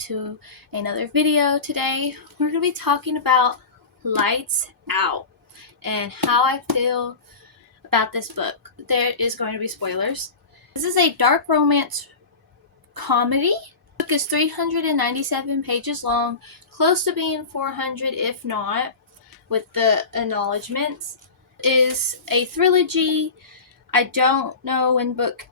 to another video. Today we're going to be talking about Lights Out and how I feel about this book. There is going to be spoilers. This is a dark romance comedy. The book is 397 pages long, close to being 400 if not, with the acknowledgments. It is a trilogy. I don't know when book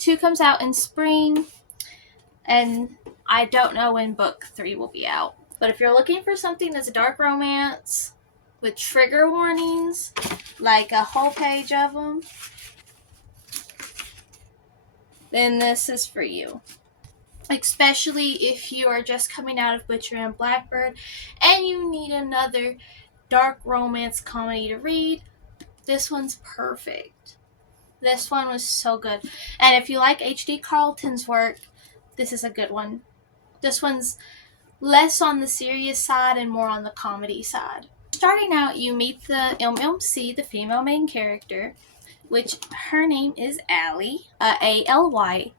two comes out in spring, and I don't know when book 3 will be out. But if you're looking for something that's a dark romance with trigger warnings, like a whole page of them, then this is for you. Especially if you are just coming out of Butcher and Blackbird and you need another dark romance comedy to read, this one's perfect. This one was so good. And if you like H.D. Carlton's work, this is a good one. This one's less on the serious side and more on the comedy side. Starting out, you meet the MMC, the female main character, which her name is Allie, A-L-Y.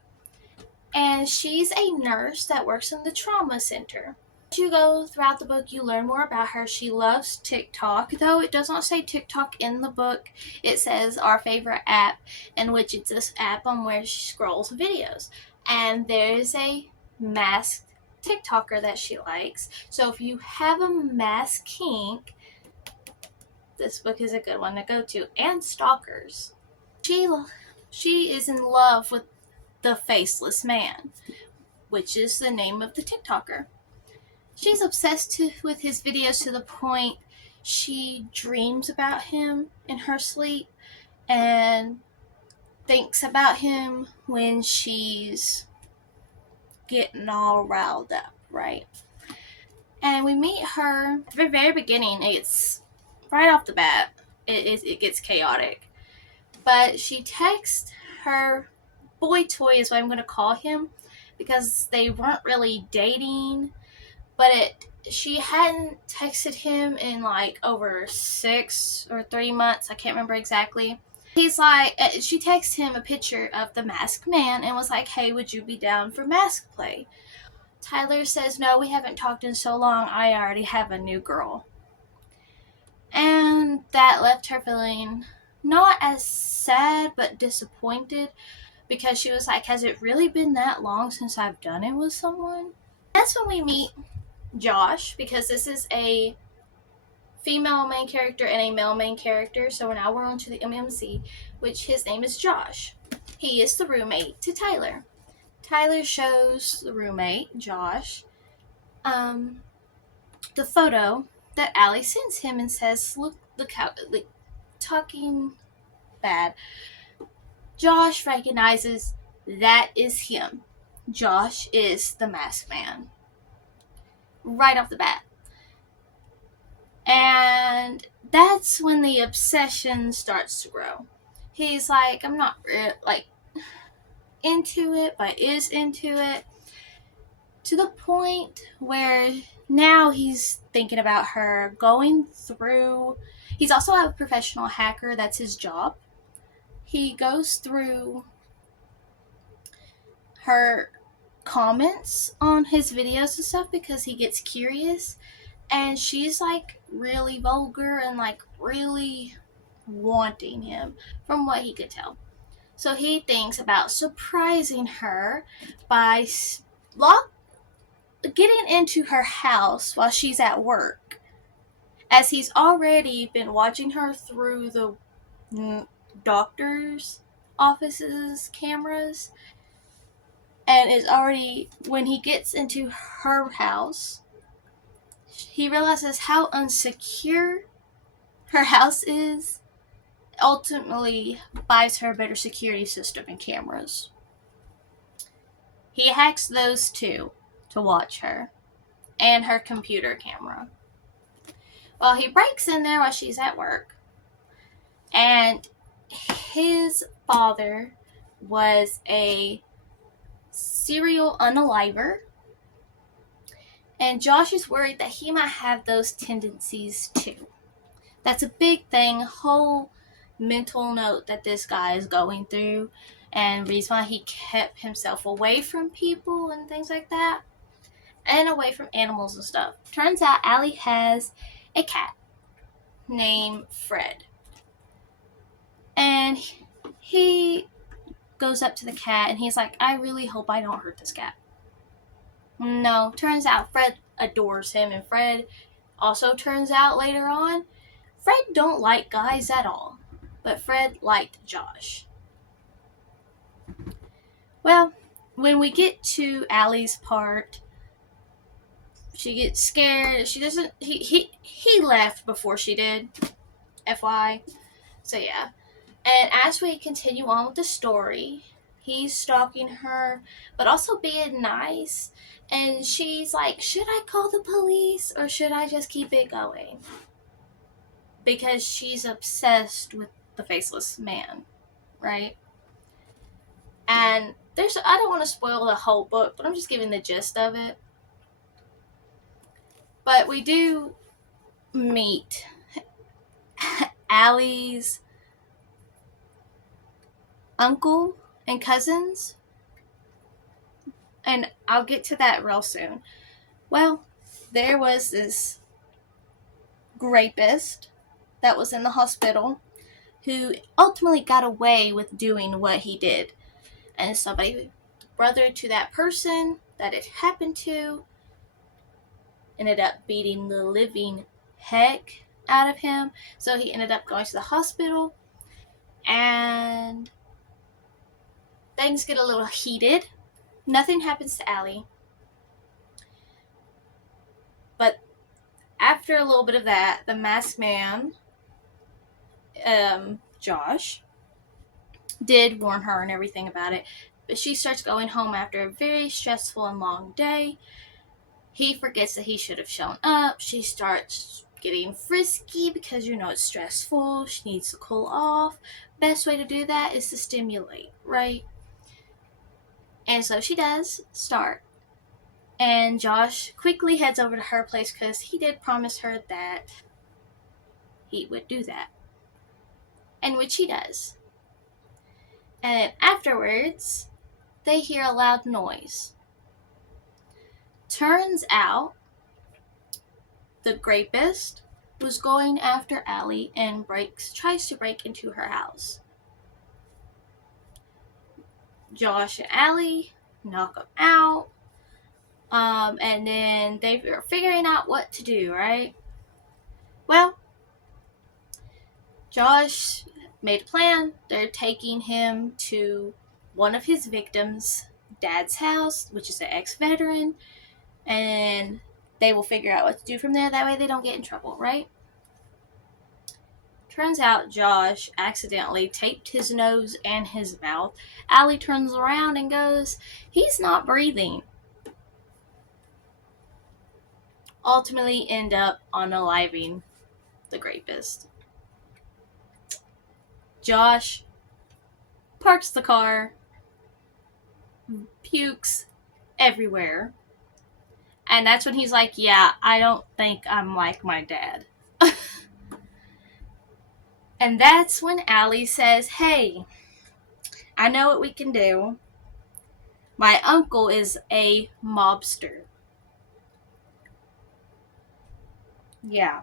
And she's a nurse that works in the trauma center. As you go throughout the book, you learn more about her. She loves TikTok, though it does not say TikTok in the book. It says our favorite app, in which it's this app on where she scrolls videos. And there's a masked TikToker that she likes. So if you have a mask kink, this book is a good one to go to. And stalkers. She is in love with the Faceless Man, which is the name of the TikToker. She's obsessed with his videos to the point she dreams about him in her sleep and thinks about him when she's getting all riled up, right? And we meet her at the very beginning. It's right off the bat. It gets chaotic. But she texts her boy toy, is what I'm going to call him, because they weren't really dating. But she hadn't texted him in like over 6 or 3 months. I can't remember exactly. He's like, she texted him a picture of the masked man and was like, hey, would you be down for mask play? Tyler says, no, we haven't talked in so long. I already have a new girl. And that left her feeling not as sad, but disappointed, because she was like, has it really been that long since I've done it with someone? That's when we meet Josh, because this is a female main character and a male main character. So now we're on to the MMC, which his name is Josh. He is the roommate to Tyler. Tyler shows the roommate, Josh, the photo that Allie sends him and says, look how, like, talking bad. Josh recognizes that is him. Josh is the masked man. Right off the bat. And that's when the obsession starts to grow. He's like, I'm not into it, but is into it. To the point where now he's thinking about her going through. He's also a professional hacker. That's his job. He goes through her comments on his videos and stuff because he gets curious, and she's like really vulgar and like really wanting him from what he could tell. So he thinks about surprising her by getting into her house while she's at work, as he's already been watching her through the doctor's office's cameras, and is already, when he gets into her house, he realizes how unsecure her house is. Ultimately buys her a better security system and cameras. He hacks those two to watch her and her computer camera. Well, he breaks in there while she's at work, and his father was a serial unaliver, and Josh is worried that he might have those tendencies too. That's a big thing, whole mental note that this guy is going through, and reason why he kept himself away from people and things like that. and away from animals and stuff. Turns out Allie has a cat named Fred. And he goes up to the cat and he's like, I really hope I don't hurt this cat. No, turns out Fred adores him, and Fred also turns out later on, Fred don't like guys at all. But Fred liked Josh. Well, when we get to Allie's part, she gets scared. She doesn't. He left before she did. FY. So yeah. And as we continue on with the story, he's stalking her, but also being nice. And she's like, should I call the police or should I just keep it going? Because she's obsessed with the faceless man, right? And I don't want to spoil the whole book, but I'm just giving the gist of it. But we do meet Allie's uncle and cousins. And I'll get to that real soon. Well, there was this rapist that was in the hospital who ultimately got away with doing what he did. And somebody, brother to that person that it happened to, ended up beating the living heck out of him. So he ended up going to the hospital. And things get a little heated. Nothing happens to Allie. But after a little bit of that, the masked man, Josh, did warn her and everything about it. But she starts going home after a very stressful and long day. He forgets that he should have shown up. She starts getting frisky because, it's stressful. She needs to cool off. Best way to do that is to stimulate, right? And so she does start. And Josh quickly heads over to her place because he did promise her that he would do that. And which he does. And then afterwards, they hear a loud noise. Turns out, the rapist was going after Allie and tries to break into her house. Josh and Allie knock him out. And then they are figuring out what to do, right? Well, Josh made a plan. They're taking him to one of his victims' dad's house, which is an ex-veteran, and they will figure out what to do from there. That way they don't get in trouble, right? Turns out Josh accidentally taped his nose and his mouth. Allie turns around and goes, he's not breathing. Ultimately end up unaliving the rapist. Josh parks the car, pukes everywhere, and that's when he's like, yeah, I don't think I'm like my dad. And that's when Allie says, hey, I know what we can do. My uncle is a mobster. Yeah.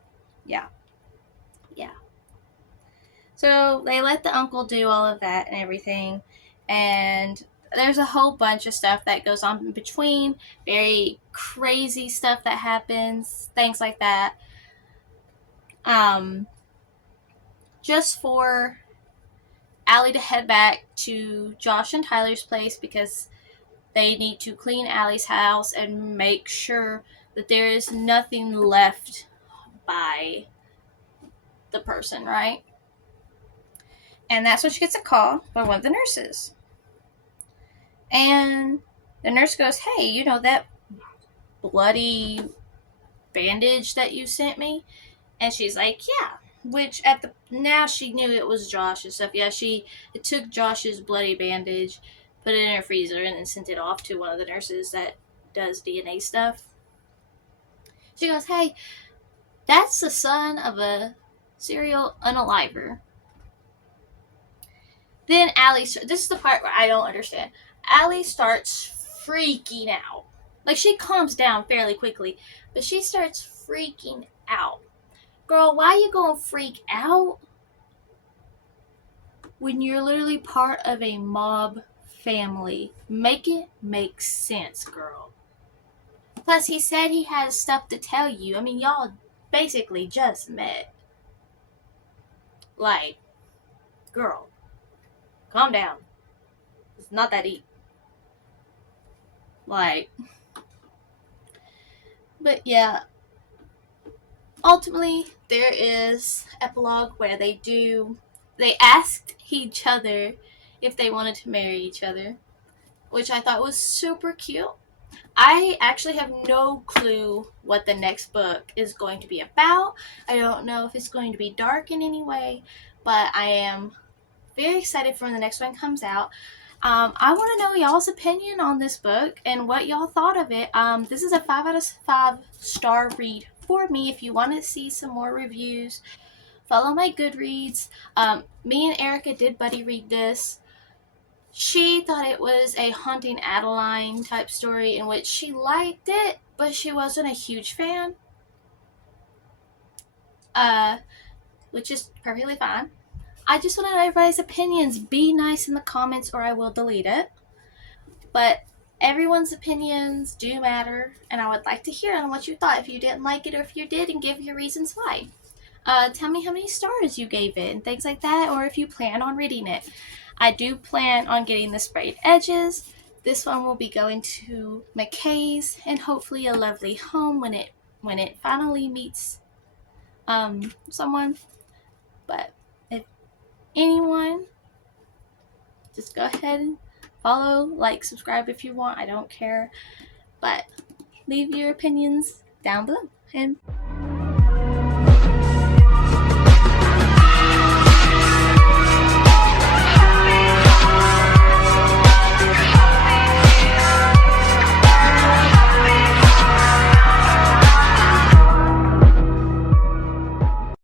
So they let the uncle do all of that and everything. And there's a whole bunch of stuff that goes on in between. Very crazy stuff that happens. Things like that. Just for Allie to head back to Josh and Tyler's place because they need to clean Allie's house and make sure that there is nothing left by the person, right? And that's when she gets a call by one of the nurses. And the nurse goes, hey, that bloody bandage that you sent me? And she's like, yeah. Which now she knew it was Josh and stuff. Yeah, it took Josh's bloody bandage, put it in her freezer, and then sent it off to one of the nurses that does DNA stuff. She goes, hey, that's the son of a serial unaliver. Then Allie, this is the part where I don't understand. Allie starts freaking out. Like, she calms down fairly quickly, but she starts freaking out. Girl, why you gonna freak out when you're literally part of a mob family? Make it make sense, girl. Plus, he said he has stuff to tell you. I mean, y'all basically just met. Like, girl, calm down. It's not that deep. Like, but yeah, ultimately, there is epilogue where they asked each other if they wanted to marry each other, which I thought was super cute. I actually have no clue what the next book is going to be about. I don't know if it's going to be dark in any way, but I am very excited for when the next one comes out. I want to know y'all's opinion on this book and what y'all thought of it. This is a 5 out of 5 star read for me. If you want to see some more reviews, follow my Goodreads. Me and Erica did buddy read this. She thought it was a Haunting Adeline type story in which she liked it, but she wasn't a huge fan. Which is perfectly fine. I just want to know everybody's opinions. Be nice in the comments or I will delete it. But everyone's opinions do matter, and I would like to hear on what you thought. If you didn't like it or if you did, and give your reasons why. Tell me how many stars you gave it and things like that, or if you plan on reading it. I do plan on getting the sprayed edges. This one will be going to McKay's and hopefully a lovely home when it finally meets someone. But if anyone, just go ahead and follow, like, subscribe if you want. I don't care. But leave your opinions down below. And